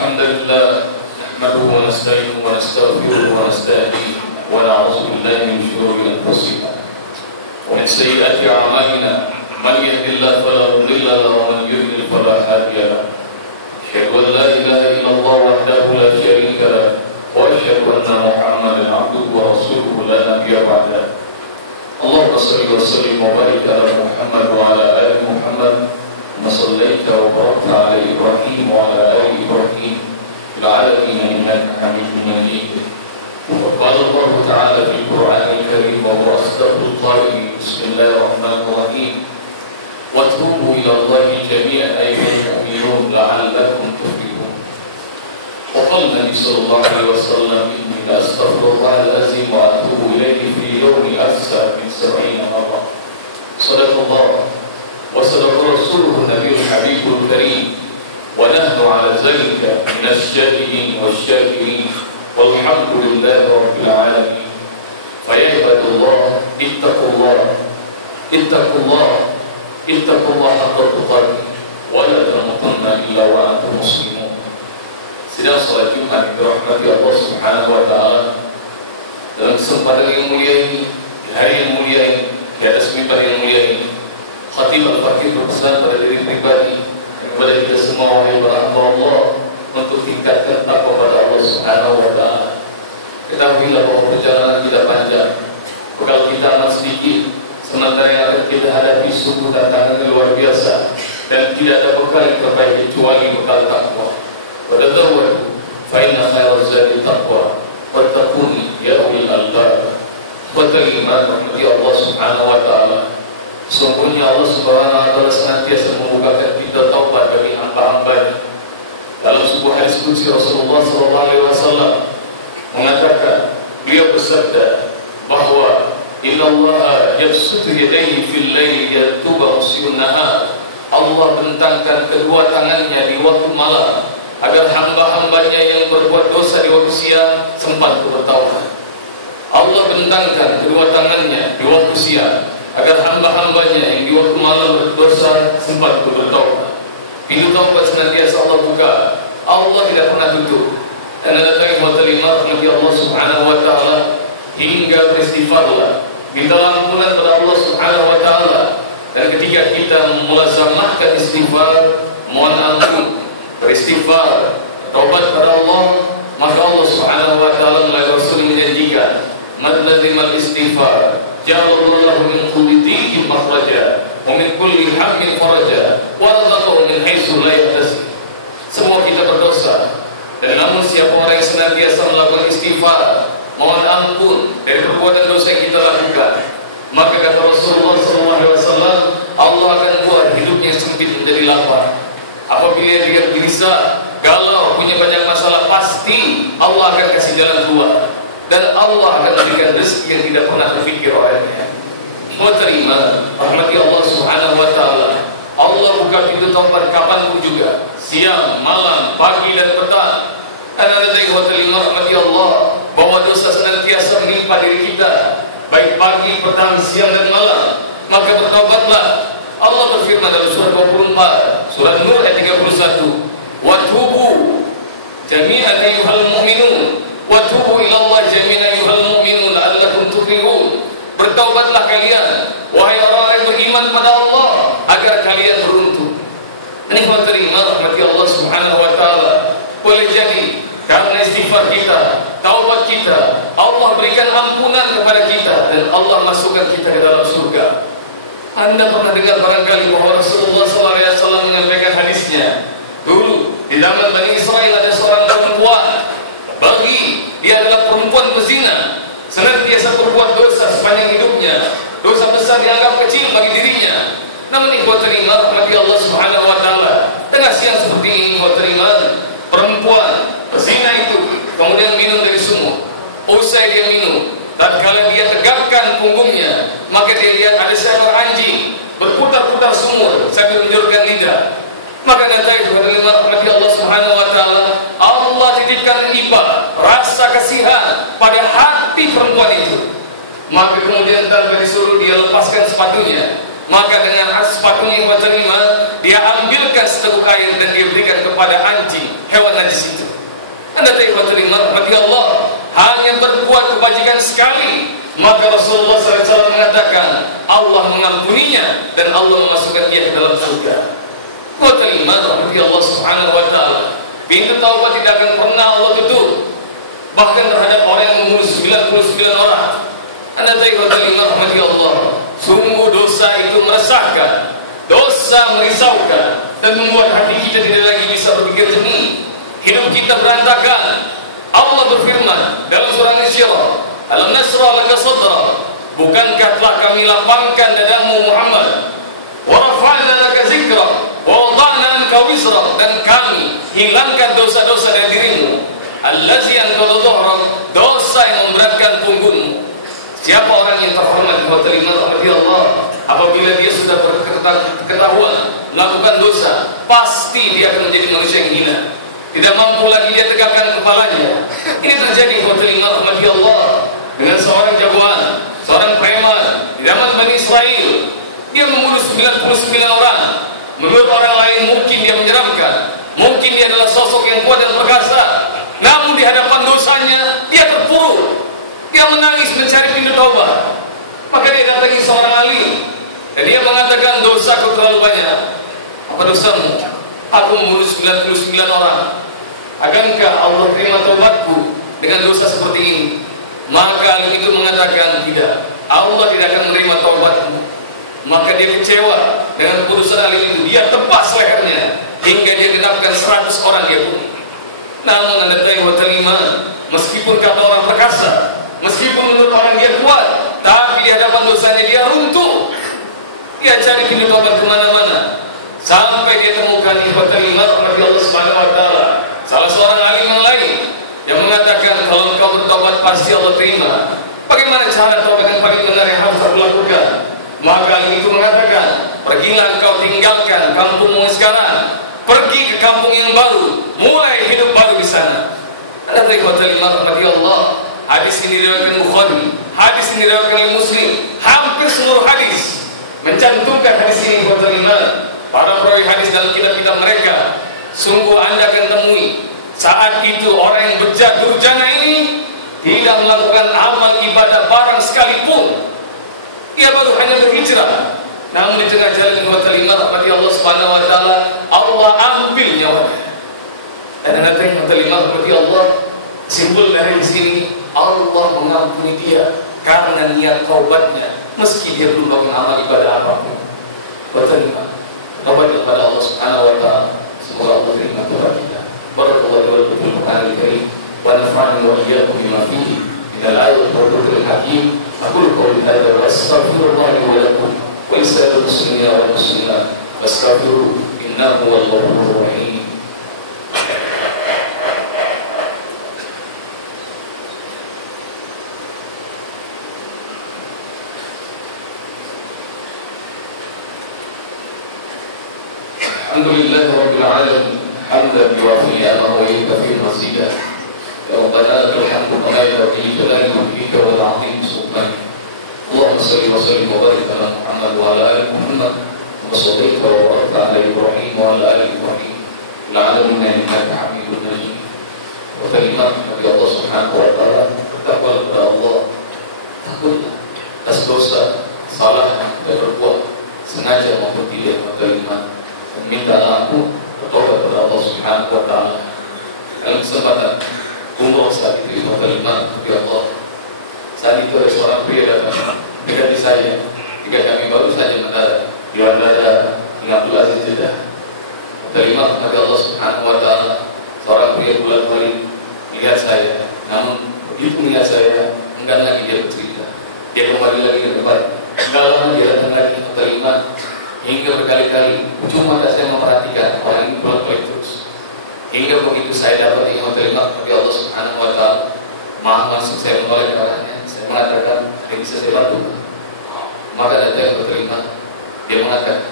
الحمد لله نحمده ونستعينه ونستغفره ونستهديه ونعوذ بالله من شرور أنفسنا ومن سيئات أعمالنا من يهد الله فلا مضل له ومن يضلل فلا هادي له أشهد أن لا إله إلا الله وحده لا شريك له وأشهد أن محمدا عبده ورسوله لا نبي بعده اللهم صل وسلم وبارك على محمد وعلى آل محمد كما صليت وباركت على إبراهيم وعلى آل إبراهيم في العالمين إنك حميد مجيد وقال الله تعالى في القرآن الكريم وهو أصدق القائل بسم الله الرحمن الرحيم وتوبوا إلى الله جميعا أيها المؤمنون لعلكم تفلحون وقال النبي صلى الله عليه وسلم إني لأستغفر الله العظيم وأتوب إليه في يوم أكثر من 70 مرة صدق الله وصدق رسوله النبي الحبيب الكريم ونحن على ذلك من الشاهدين والشاكرين والحمد لله رب العالمين فيا عباد الله اتقوا الله اتقوا الله اتقوا الله حق تقاته ولا تموتن إلا وأنتم مسلمون. Sidang salat Jumat dirahmati Allah Subhanahu wa taala. Dalam kesempatan yang mulia ini, di hari yang mulia ini, di atas mimbar yang mulia ini, Khatib Al-Fakir berpesan pada diri pribadi dan kepada kita semua wahai hamba Allah untuk tingkatkan takwa pada Allah Subhanahu wa taala. Ketahuilah bahwa perjalanan kita panjang, bekal kita amat sedikit, sementara yang akan kita hadapi sungguh tantangan luar biasa dan tidak ada bekal yang terbaik kecuali bekal takwa. Wadadawwadu fa inna khairaz zadi taqwa wattaquni ya ulil albab. Iman rahmati Allah Subhanahu wa taala. Sungguhnya Allah Subhanahu wa taala senantiasa membukakan pintu taubat bagi hamba-hambanya. Dalam sebuah hadis qudsi Rasulullah sallallahu alaihi wasallam mengatakan, beliau bersabda bahwa innallaha yabsutu yadayhi fil laili yatuba musyi'un nahar. Allah bentangkan kedua tangannya di waktu malam agar hamba-hambanya yang berbuat dosa di waktu siang sempat bertaubat. Allah bentangkan kedua tangannya di waktu siang agar hamba-hambanya yang di waktu malam berdosa sempat bertaubat. Pintu taubat senantiasa Allah buka, Allah tidak pernah tutup. Dan ada lagi mu'talimah rahmati Allah Subhanahu wa taala hingga beristighfarlah, minta ampunan pada Allah Subhanahu wa taala. Dan ketika kita mulazamahkan istighfar, mohon ampun, beristighfar, taubat pada Allah, maka Allah Subhanahu wa taala melalui Rasul menjanjikan, "Man lazimal istighfar, ja'alallahu min kulli dhiqin makhraja, wa min kulli hammin faraja, wa razaqahu min haitsu la yahtasib." Semua kita berdosa, dan namun siapa orang yang senantiasa melakukan istighfar, mohon ampun dari perbuatan dosa yang kita lakukan, maka kata Rasulullah SAW, Allah akan buat hidupnya sempit menjadi lapang. Apabila dia gelisah, galau, punya banyak masalah, pasti Allah akan kasih jalan keluar, dan Allah akan memberikan rezeki yang tidak pernah terfikir olehnya. Mau terima rahmati Allah Subhanahu wa taala. Allah buka pintu taubat kapanpun juga, siang, malam, pagi dan petang. Dan ada yang terima rahmati Allah bahwa dosa senantiasa menimpa diri kita, baik pagi, petang, siang dan malam. Maka bertaubatlah. Allah berfirman dalam surah 24, surah Nur ayat 31, "Wa tubu jami'an ayyuhal mu'minun, wa tubu ila Allah jami'an ayyuhal mu'minun la'allakum tuflihun." Bertaubatlah kalian wahai orang yang beriman pada Allah agar kalian beruntung. Nikmat terima rahmati Allah Subhanahu wa taala. Boleh jadi karena istighfar kita, taubat kita, Allah berikan ampunan kepada kita dan Allah masukkan kita ke dalam surga. Anda pernah dengar barangkali bahwa Rasulullah SAW menyampaikan hadisnya. Dulu di zaman Bani Israel ada seorang perempuan, bagi dia adalah perempuan pezina, senantiasa berbuat dosa sepanjang hidupnya. Dosa besar dianggap kecil bagi dirinya. Namun ikhwat terima rahmati Allah Subhanahu wa taala, tengah siang seperti ini ikhwat terima, perempuan pezina itu kemudian minum dari sumur. Usai dia minum, tatkala dia tegakkan punggungnya, maka dia lihat ada seekor anjing berputar-putar sumur sambil menjulurkan lidah. Maka kata itu rahmati Allah Subhanahu wa taala, Allah titipkan iba, rasa kasihan pada hati perempuan itu. Maka kemudian tanpa disuruh dia lepaskan sepatunya, Maka dengan sepatunya yang terima, dia ambilkan seteguk air dan dia berikan kepada anjing, hewan najis itu. Anda tahu terima, bagi Allah hanya berbuat kebajikan sekali, maka Rasulullah SAW mengatakan Allah mengampuninya dan Allah memasukkan dia ke dalam surga. Kau terima, bagi Allah Subhanahu Wa Taala. Pintu taubat tidak akan pernah Allah tutup, bahkan terhadap orang yang membunuh 99 orang. Anda tahu terima, bagi Allah. Sungguh dosa itu meresahkan, dosa merisaukan, dan membuat hati kita tidak lagi bisa berpikir jernih. Hidup kita berantakan. Allah berfirman dalam surah An-Nisa, Alam nasrah laka sadra, bukankah telah kami lapangkan dadamu Muhammad, wa rafa'na laka zikra, wa wada'na anka wizra, dan kami hilangkan dosa-dosa dari dirimu, allazi anqadha dhahrak, dosa yang memberatkan punggungmu. Siapa orang yang terhormat wa terima rahmat Allah apabila dia sudah berketahuan melakukan dosa, pasti dia akan menjadi manusia yang hina. Tidak mampu lagi dia tegakkan kepalanya. Ini terjadi wa terima rahmat Allah dengan seorang jagoan, seorang preman di zaman Bani Israel. Dia membunuh 99 orang. Menurut orang lain mungkin dia menyeramkan, mungkin dia adalah sosok yang kuat dan perkasa. Namun di hadapan dosanya dia terpuruk. Dia menangis mencari pintu taubat. Maka dia datangi seorang alim dan dia mengatakan, dosaku terlalu banyak. Apa dosamu? Aku membunuh 99 orang. Akankah Allah terima taubatku dengan dosa seperti ini? Maka alim itu mengatakan, tidak, Allah tidak akan menerima taubatmu. Maka dia kecewa dengan keputusan alim itu. Dia tebas lehernya hingga dia genapkan 100 orang dia bunuh. Namun Anda tahu terima, meskipun kata orang perkasa, meskipun menurut orang dia kuat, tapi di hadapan dosanya dia runtuh. Dia cari pintu taubat kemana-mana, sampai dia temukan ibadah lima rahmat Allah Subhanahu Wa Taala. Salah seorang alim yang lain yang mengatakan, kalau engkau bertobat pasti Allah terima. Bagaimana cara taubat yang paling benar yang harus aku lakukan? Maka alim itu mengatakan, pergilah engkau tinggalkan kampungmu sekarang, pergi ke kampung yang baru, mulai hidup baru di sana. Ada ibadah lima rahmat Allah. Hadis ini diriwayatkan Bukhari, hadis ini diriwayatkan oleh Muslim. Hampir seluruh hadis mencantumkan hadis ini kepada iman. Para perawi hadis dalam kitab-kitab mereka, sungguh Anda akan temui saat itu orang yang bejat durjana ini tidak melakukan amal ibadah barang sekalipun. Ia baru hanya berhijrah, namun di tengah jalan kepada iman kepada Allah Subhanahu Wa Taala, Allah ambil nyawanya. Dan Anda tahu kepada iman kepada Allah, simbol dari sini, Allah mengampuni dia karena niat taubatnya, meski dia belum melakukan amal ibadah apapun. Berterima taubat kepada Allah Subhanahu Wa Taala. Semoga Allah terima taubat kita. Barakallahu wa lakum fil Qur'anil Karim wa nafa'ani wa iyyakum bima fihi minal ayatil wa dhikril hakim. Aqulu qawli hadza wa astaghfirullaha li wa lakum wa lisa'iril muslimina wal muslimat fastaghfiruhu innahu huwal ghafurur rahim. Alhamdulillah Rabbil Alamin, hamdan yuwafi ni'amahu wa yukafi mazidah. Ya Rabbana lakal hamdu kama yanbaghi li jalali wajhika wal 'azimi sultanik. Allahumma shalli wa sallim wa barik ala Muhammad wa ala ali Muhammad wa salli wa barik ala Ibrahim wa ala ali Ibrahim fil 'alamin innaka Hamidum Majid. Wa kalimat bagi Allah Subhanahu wa taala, bertakwa kepada Allah, takutlah atas dosa, salah yang kita berbuat sengaja maupun tidak, kalimat minta aku bertobat kepada Allah Subhanahu Wa Taala. Dalam kesempatan umroh saat itu kalimat kepada Allah, saat itu ada seorang pria datang mendekati saya ketika kami baru saja mendarat di bandara King Abdul Aziz Jeddah. Kalimat kepada Allah Subhanahu Wa Taala, seorang pria bulat balik melihat saya, namun begitu melihat saya enggan lagi dia bercerita. Dia kembali lagi ke tempat. Enggak lama dia datang lagi ke kalimat. Hingga berkali-kali cuma saya memperhatikan orang ini bolak-balik terus. Hingga begitu saya dapat ilmu terima dari Allah Subhanahu Wa Taala, maha masuk saya menolak orangnya. Saya mengatakan, ada bisa saya bantu? Maka ada yang berterima. Dia mengatakan,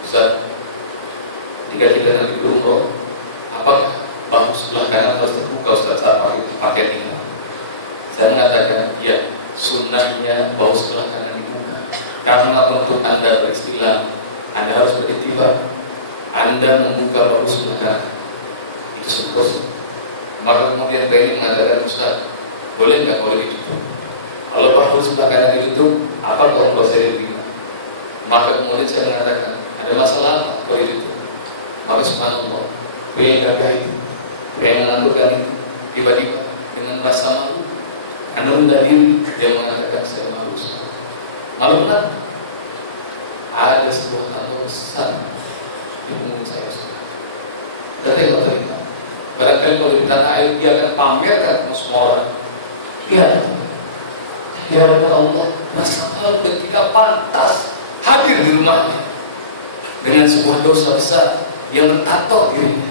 Ustaz, jika kita nanti berumroh, apakah bahu sebelah kanan harus terbuka Ustaz saat pakai ini? Saya mengatakan, ya, sunnahnya bahu sebelah kanan dibuka. Karena untuk Anda beristilah, Anda harus beriktibar. Anda membuka baru surga, itu sungguh. Maka kemudian Beni mengatakan, Ustaz, boleh nggak kalau ditutup? Kalau baru surga ditutup, apa kalau saya diterima? Maka kemudian saya mengatakan, ada masalah apa kalau ditutup? Maka subhanallah, beliau gagal itu, beliau menganggurkan itu, tiba-tiba dengan rasa malu, Anda rendah diri, dia mengatakan saya malu. Malu kenapa? Ada sebuah hal besar di punggung saya. Dan dia berkata, barangkali kalau di tanah air dia akan pamerkan ke semua orang. Ya Allah, rasa malu ketika pantas hadir di rumahnya dengan sebuah dosa besar yang bertato dirinya.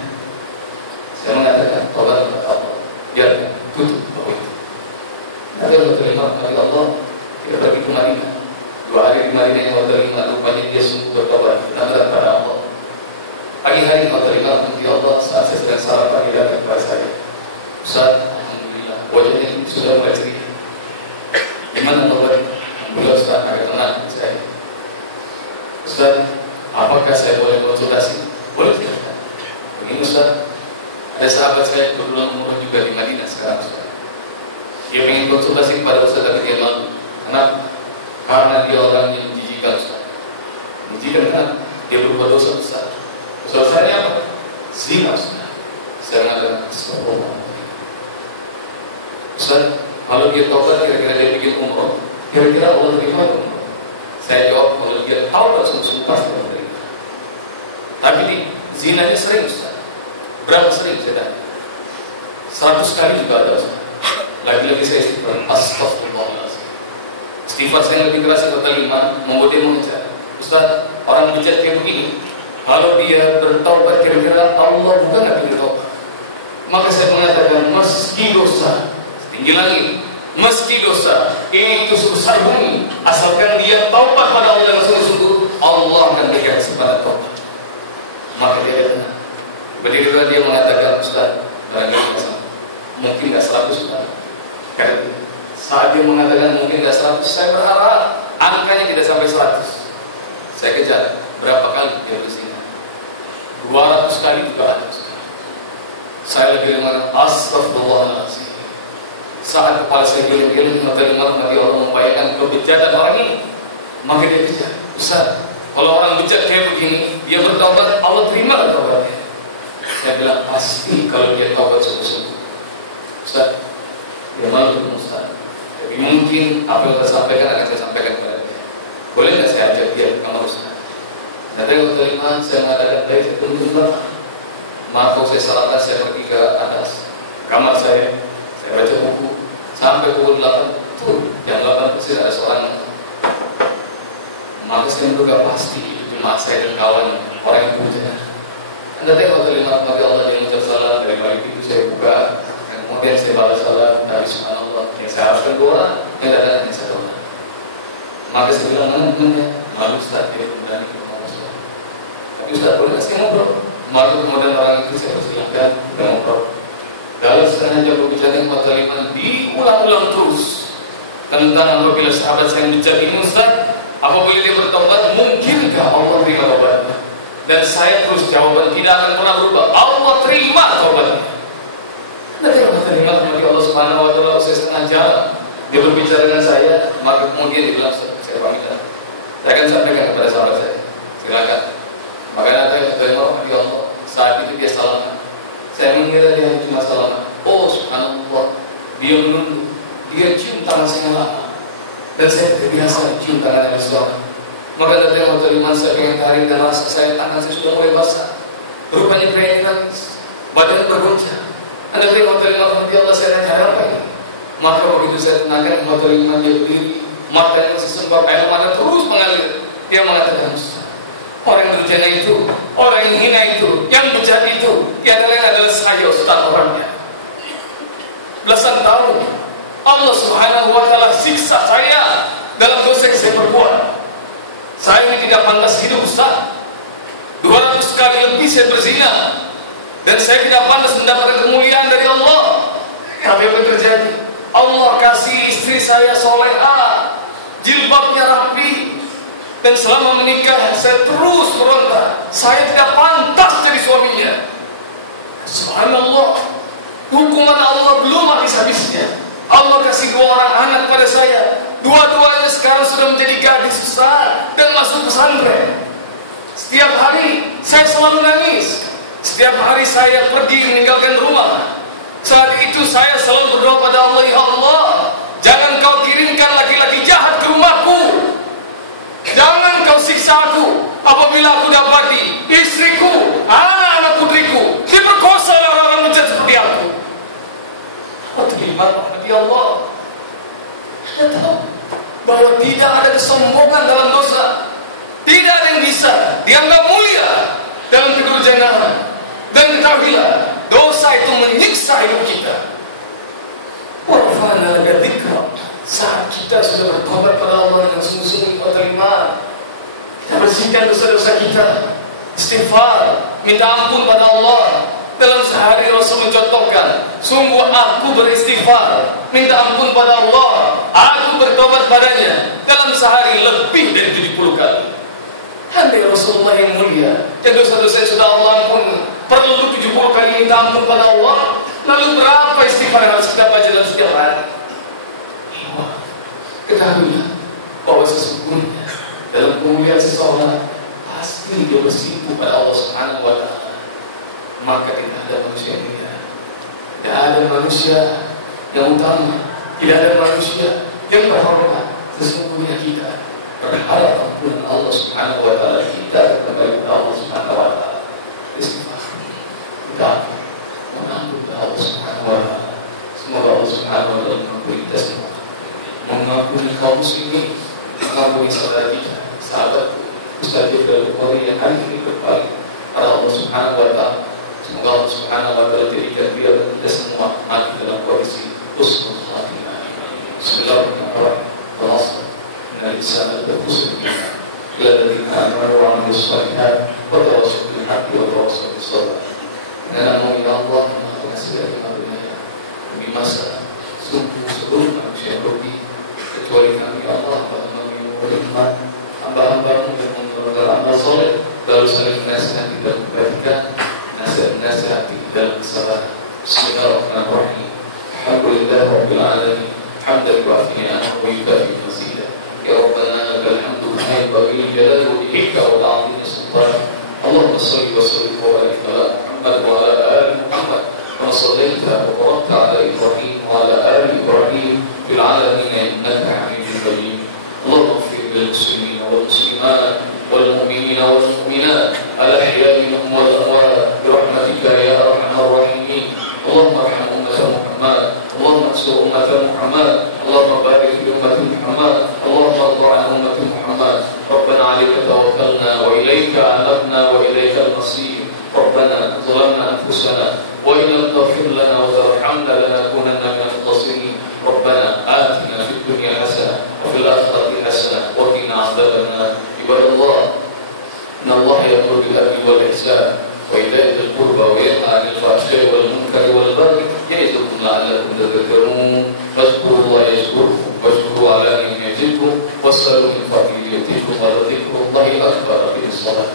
Saya mengatakan, taubat kepada Allah, biarkan tutup bahwa itu. Nanti Allah terima kali Allah, dia pergi ke Madinah. 2 hari di Madinah yang Allah terima, rupanya dia sungguh bertobat. Kita kepada Allah. Pagi hari Allah terima, nanti Allah saat saya sedang sarapan dia datang kepada saya. Ustaz, alhamdulillah, wajahnya ini sudah mulai ceria. Gimana taubat? Alhamdulillah Ustaz, agak tenang saya. Ustaz, apakah saya boleh konsultasi? Boleh tidak? Begini Ustaz, ada sahabat saya berulang umur juga di Madinah sekarang Ustaz. Dia ingin konsultasi kepada Ustaz tapi dia malu. Kenapa? Karena dia orang yang menjijikan Ustaz. Menjijikan kenapa? Dia berbuat dosa besar. Dosa besarnya apa? Zina Ustaz. Saya mengatakan astagfirullah. Ustaz, kalau dia taubat kira-kira dia bikin umroh, kira-kira Allah terima umroh? Saya jawab, kalau dia taubat sungguh-sungguh pasti Allah terima. Tapi di zinanya sering Ustaz. Berapa sering saya tanya? 100 kali juga ada Ustaz. Lagi-lagi saya istighfar, astagfirullahaladzim. Istighfar saya lebih keras kata 5, membuat dia mengejar. Ustaz, orang mengejar kayak begini, kalau dia bertaubat kira-kira Allah bukan nggak bertaubat. Maka saya mengatakan, meski dosa, tinggi lagi, meski dosa ini itu sebesar bumi, asalkan dia taubat pada Allah yang sungguh-sungguh, Allah akan berikan kesempatan taubat. Maka dia tenang. Berdiri dia mengatakan, Ustaz, barangkali mungkin nggak 100 Ustaz. Karena saat dia mengatakan mungkin nggak 100, saya berharap angkanya tidak sampai 100. Saya kejar berapa kali dia berzina. 200 kali juga ada. Saya lagi dengan astagfirullahaladzim. Saat kepala saya geleng-geleng, mata Allah membayangkan kebejatan orang ini, maka dia kejar. Ustaz, kalau orang bejat kayak begini, dia bertobat, Allah terima taubatnya. Saya bilang pasti kalau dia taubat sungguh-sungguh. Ustaz, dia malu dengan Ustaz. Jadi mungkin apa yang saya sampaikan akan saya sampaikan kepada dia. Boleh nggak saya ajak dia ke kamar Ustaz? Nanti waktu terima saya mengatakan baik, saya tunggu. Maaf kalau saya salahkan, saya pergi ke atas kamar saya baca buku sampai pukul 8. Jam 8 pasti ada seorang. Maka saya menduga pasti itu cuma saya dan kawan orang yang punya. Nanti waktu terima maka Allah yang mengucap salam dari balik itu saya buka. Kemudian saya balas salam dari subhanallah. Yang saya haruskan 2 orang, yang ada hanya 1 orang. Maka saya bilang, mana malu Ustaz, dia berani ke rumah Ustaz. Tapi Ustaz boleh nggak sih ngobrol? Malu kemudian orang itu saya persilahkan kita ngobrol. Dalam setengah jam berbicara yang 45 diulang-ulang terus tentang apabila sahabat saya menjadi ini Ustaz, apabila dia bertobat, mungkinkah Allah terima tobatnya? Dan saya terus jawaban tidak akan pernah berubah. Allah terima tobatnya. Nanti Allah terima kepada Allah Subhanahu Wa Taala. Saya setengah jam dia berbicara dengan saya, maka kemudian dia bilang saya pamit. Saya akan sampaikan kepada sahabat saya. Silakan. Maka nanti saya terima kepada Allah. Saat itu dia salam. Saya mengira dia cuma salam. Oh Subhanallah, dia menunduk, dia cium tangan saya lama. Dan saya terbiasa cium tangan yang besar. Maka dari waktu iman saya pengen tarik dan rasa saya tangan saya sudah mulai basah. Rupanya pengen nangis, badan bergoncang. Ada dari waktu iman Allah saya tanya apa ini? Maka begitu saya tenangkan waktu iman dia berdiri, matanya masih sembab, air mata terus mengalir. Dia mengatakan, orang yang berjana itu, orang yang hina itu, yang bejat itu, yang lain adalah saya Ustaz orangnya. Belasan tahun Allah Subhanahu Wa Taala siksa saya dalam dosa yang saya perbuat. Saya ini tidak pantas hidup Ustaz. 200 kali lebih saya berzina dan saya tidak pantas mendapatkan kemuliaan dari Allah. Tapi apa yang terjadi? Allah kasih istri saya solehah, jilbabnya rapi, Dan selama menikah saya terus berontak, saya tidak pantas jadi suaminya. Subhanallah, hukuman Allah belum habis-habisnya. Allah kasih 2 orang anak pada saya. Dua-duanya sekarang sudah menjadi gadis besar dan masuk pesantren. Setiap hari saya selalu nangis. Setiap hari saya pergi meninggalkan rumah. Saat itu saya selalu berdoa pada Allah, ya Allah, jangan kau kirimkan laki-laki jahat ke rumahku. Jangan kau siksa aku apabila aku dapati istriku, anak-anak putriku diperkosa oleh orang-orang bejat seperti aku. Gimana Nabi Allah? Kita tahu bahwa tidak ada kesombongan dalam dosa. Tidak ada yang bisa dianggap mulia dalam kedurjanaan. Dan ketahuilah, dosa itu menyiksa hidup kita. Warfa'na laka dzikra. Saat kita sudah bertobat pada Allah dengan sungguh-sungguh kita terima, kita bersihkan dosa-dosa kita, istighfar, minta ampun pada Allah. Dalam sehari Rasul mencontohkan, sungguh aku beristighfar, minta ampun pada Allah, aku bertobat padanya dalam sehari lebih dari 70 kali. Andai Rasulullah yang mulia, yang dosa-dosa sudah Allah ampun, perlu 70 kali minta ampun pada Allah, lalu berapa istighfar yang harus kita baca dalam setiap hari? Ketahuilah bahwa sesungguhnya dalam kemuliaan seseorang pasti dia bersimpuh pada Allah Subhanahu wa Ta'ala. Maka tidak ada manusia yang mulia, tidak ada manusia yang utama, tidak ada manusia yang terhormat. Sesungguhnya kita berharap ampunan Allah Subhanahu wa Ta'ala, kita kembali kepada Allah Subhanahu wa Ta'ala. Istighfar, kita mengampuni Allah Subhanahu wa Ta'ala. Semoga Allah Subhanahu wa Ta'ala mengampuni kita semua, mengampuni kaum muslimin, mengampuni saudara kita, sahabatku, Ustaz Jabal Bukhari yang hari ini berbalik pada Allah Subhanahu wa Ta'ala. Semoga Allah Subhanahu wa Ta'ala jadikan dia dan kita semua mati dalam kondisi husnul khatimah. Bismillahirrahmanirrahim. Al-asr. Innal insana lafi khusr illa alladziina aamanu wa 'amilus shalihaati wa tawassaw bil haqqi wa tawassaw bis sabr. Inna Allah ma'a dunia. Di masa sungguh seluruh manusia rugi kecuali kami Allah beriman, hamba-Hamba-Mu yang mengerjakan amal soleh, lalu saling menasihati dan memperhatikan, nasihat-nasihati dalam kesabaran. Bismillahirrahmanirrahim. Alhamdulillah Rabbil Alamin. Hamdan yu'afini anhu wa yukafi mazidah. Ya Rabbana lakal hamdu ma yanbaghi li jalali wajhika wa ta'zimi sultanik. Allahumma shalli wa sallim wa barik ala Muhammad wa ala ali Muhammad kama shallaita wa barakta ala Ibrahim wa ala ali Ibrahim fil alamin innaka Hamidum Majid. Allahumma ighfir lil muslimin wal muslimat wal mu'minina wal mu'minat al-ahya'i minhum wal amwat bi rahmatika ya arhamar rahimin. Allahumma arham ummata Muhammad, Allahumma ansur ummata Muhammad, Allahumma barik fi ummati Muhammad, Allahumma arda an ummati Muhammad. Rabbana 'alaika tawakkalna wa ilayka anabna wa ilayka al-masir. Rabbana zalamna anfusana wa in lam taghfir lana wa tarhamna lanakunanna minal khasirin. Rabbana atina fid dunya hasanah wa fil akhirati hasanah wa qina 'adzabannar. Ibadallah, inna Allah ya'muru bil 'adli wal ihsan wa ita'i dzil qurba wa yanha 'anil fahsya'i wal munkari wal baghi ya'idukum la'allakum tadhakkarun. Fadhkurullaha yazkurkum washkuru 'ala ni'amihi yazidkum was'aluhu min fadlihi yatikum wa dhikrullahi akbar fi shalah.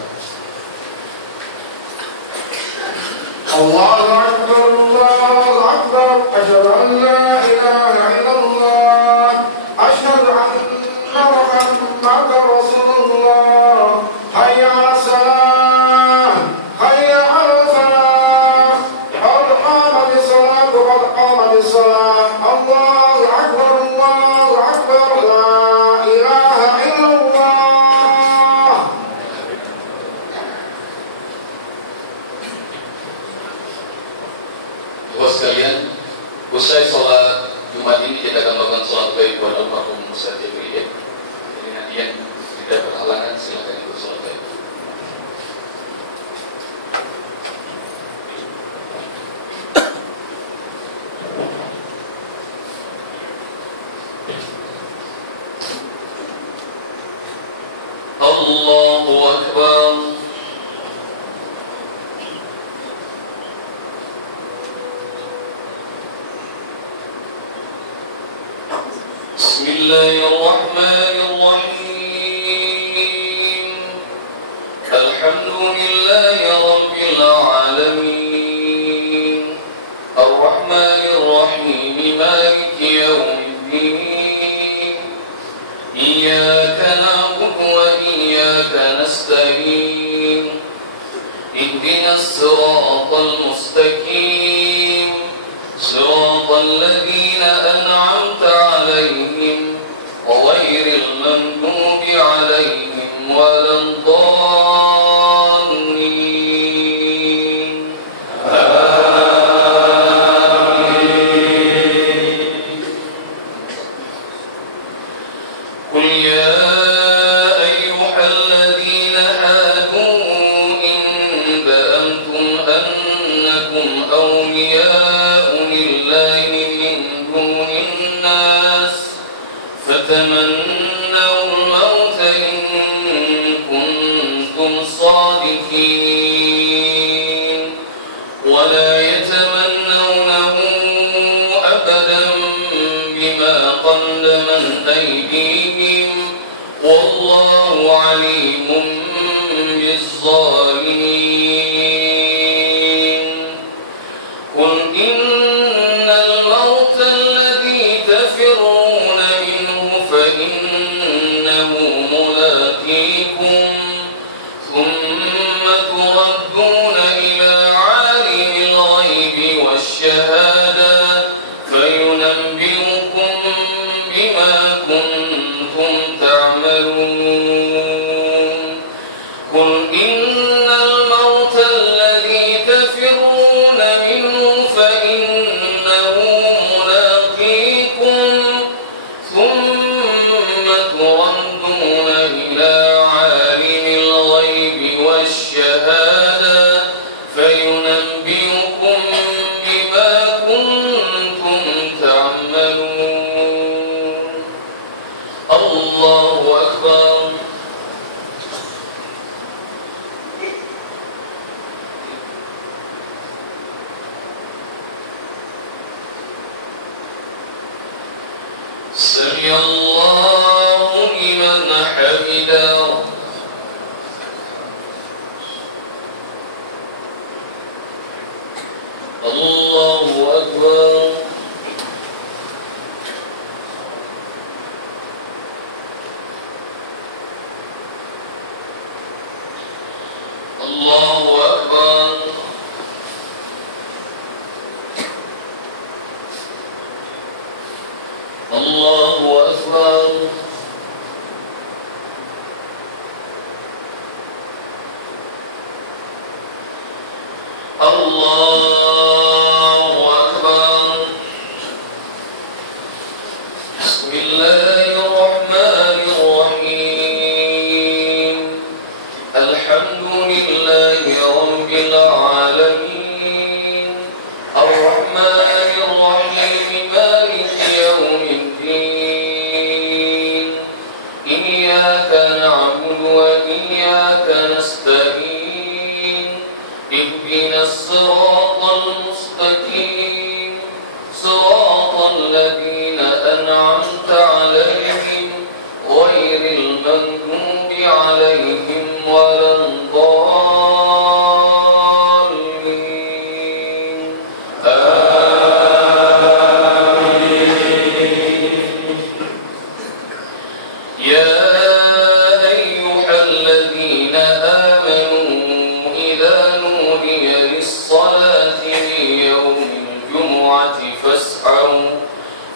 Allahu akbar, Allahu akbar, asyhadu an la ilaha illallah, asyhadu anna Muhammadar Rasulullah. Hayya 'alas salam, hayya 'alal falah, qad qamatis salat, qad qamatis salat. Allahu akbar, Allahu akbar, la ilaha illallah. Bapak sekalian, usai sholat Jumat ini kita akan melakukan sholat baik buat almarhum Ustaz Jabal. Jadi nanti yang tidak berhalangan silakan ikut sholat baik. Allahu Akbar. Bismillahirrahmanirrahim. إياك نعبد وإياك نستعين اهدنا الصراط المستقيم صراط الذين أنعمت عليهم غير المغضوب عليهم ولا الضالين قل يا أيها الذين هادوا إن زعمتم أنكم أولياء لله من دون الناس فتمنوا الموت إن كنتم صادقين ولا يتمنونه أبدا بما قدمت أيديهم والله عليم بالظالمين قل إن الموت الذي تفرون منه فإنه ملاقيكم ثم تردون إلى عالم الغيب والشهادة فينبئكم بما كنتم تعملون قل إن الموت الذي تفرون منه فإنه ملاقيكم ثم تردون إلى عالم الغيب والشهادة فينبئكم بما كنتم تعملون الله أكبر سمع الله لمن حمده الله أكبر الله أكبر الله أكبر الله أكبر بسم الله الرحمن الرحيم الحمد لله رب العالمين الرحمن الرحيم مالك يوم الدين إياك نعبد وإياك نستعين اهدنا الصراط المستقيم صراط الذين أنعمت عليهم غير المغضوب عليهم ولا الضالين آمين يا أيها الذين آمنوا إذا نودي للصلاة من يوم الجمعة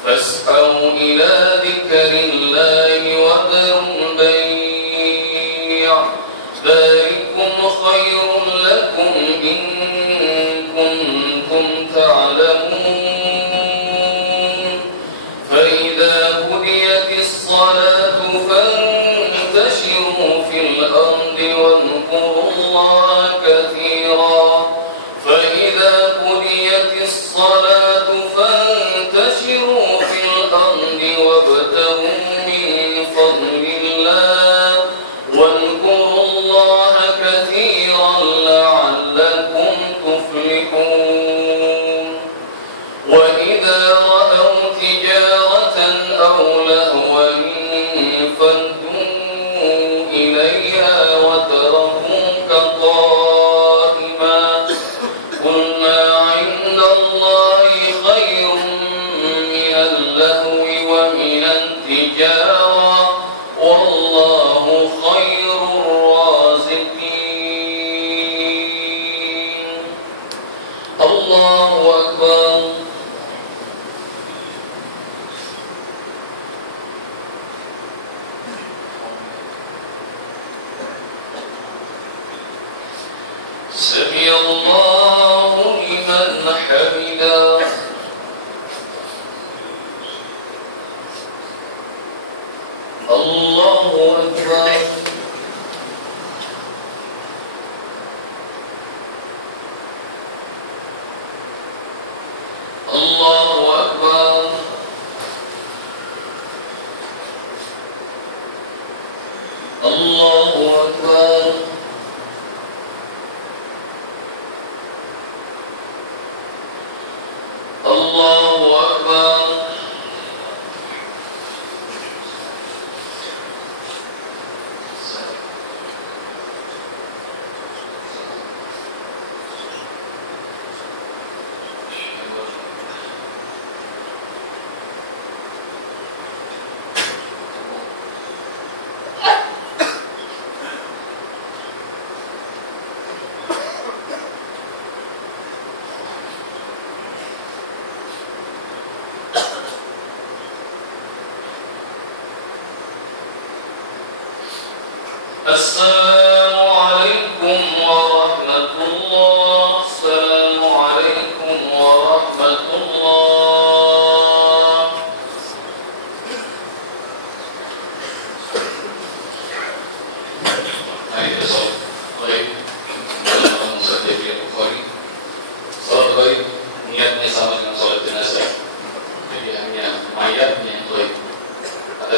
فاسعوا إلى ذكر الله وذروا البيع ذلكم خير لكم إن كنتم تعلمون فإذا قضيت الصلاة فانتشروا في الأرض واذكروا الله كثيرا فإذا قضيت الصلاة فانتشروا في الأرض سمع الله لمن حمده الله أكبر الله أكبر الله أكبر الله أكبر السلام عليكم ورحمة الله السلام عليكم ورحمة الله Hai besok baik dalam saja dia Bukhari salat baik niatnya sama